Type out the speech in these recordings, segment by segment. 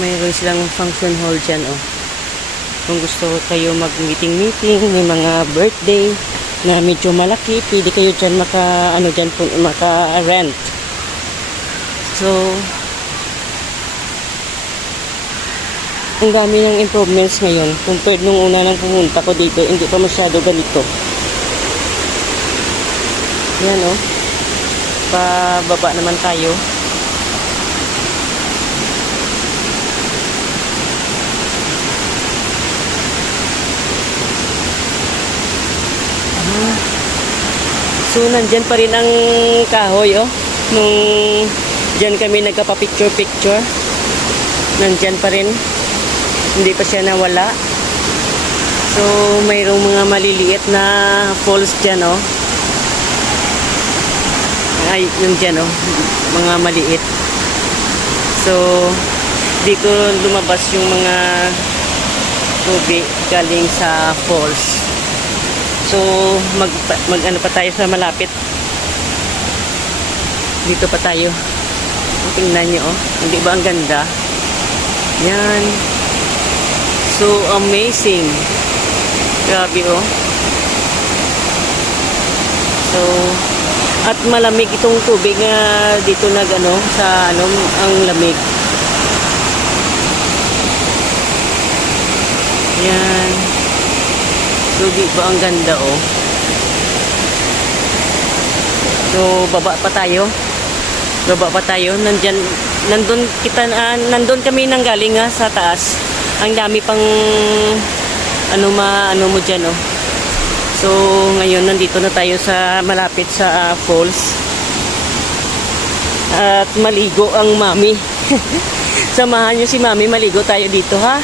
Mayroon silang function hall dyan, oh. Kung gusto kayo mag-meeting-meeting, may mga birthday na medyo malaki, pwede kayo dyan maka-rent. So, ang dami ng improvements ngayon. Compared nung una nang pumunta ko dito, hindi pa masyado ganito. Yan, oh. Pababa naman tayo. So, nandyan pa rin ang kahoy, oh. Nung dyan kami nagkapa-picture-picture. Nandyan pa rin. Hindi pa siya nawala. So, mayroong mga maliliit na falls dyan, oh. Ay, yung dyan, oh. Mga maliit. So, dito lumabas yung mga tubig galing sa falls. So, ano pa tayo sa malapit. Dito pa tayo. Tingnan nyo, oh. Hindi ba ang ganda? Yan. So amazing. Grabe, oh. So, at malamig itong tubig nga dito sa ang lamig. Yan. So, di ba ang ganda, oh. So, baba pa tayo. Nandun kami nanggaling nga sa taas. Ang dami pang ano mo dyan, oh. So, ngayon nandito na tayo sa malapit sa falls. At maligo ang mami. Samahan nyo si mami, maligo tayo dito, ha?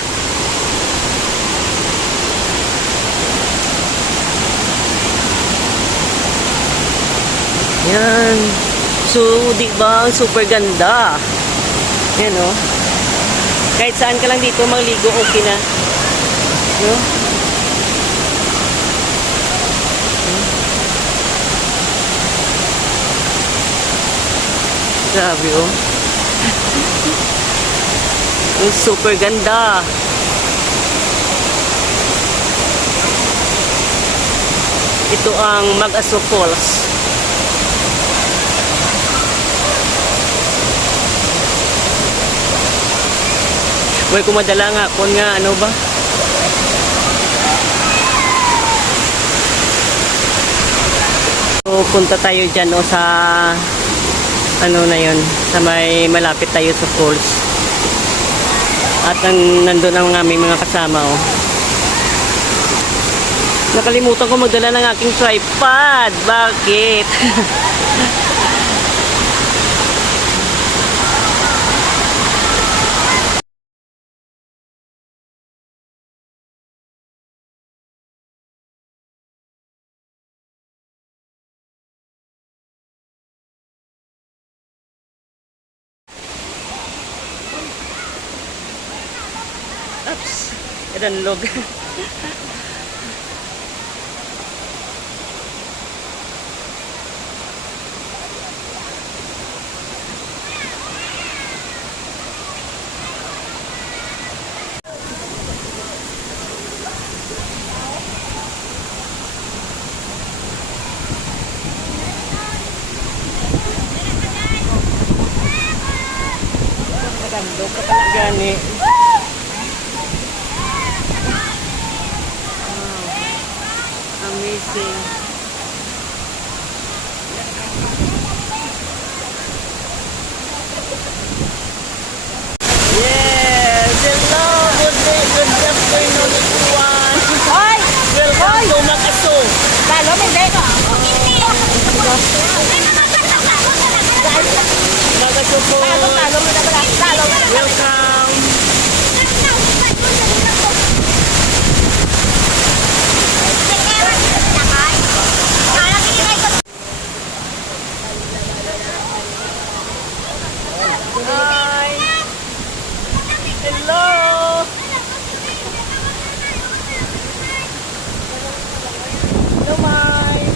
Yan. So, di ba? Super ganda. Yan, oh. Kahit saan ka lang dito magligo, okay na. No? Grabe, oh. Super ganda. Ito ang Mag-Aso Falls. Huwag kumadala nga kung nga ano ba. So, punta tayo dyan, o, sa ano na yun, sa may malapit tayo sa falls. At nandun ang aming mga kasama, oh. Nakalimutan ko magdala ng aking tripod. Bakit? Oops, idanlog. Idanlog ka pala gani. Amazing. Yes! Hello! Good day! Good afternoon, everyone! Hoy! Welcome to Mag-Aso! Lalo, may deko! Mag-Aso po! Lalo mo na pala! Lalo mo na pala! Welcome! Hi! Hello! Hello, Mai!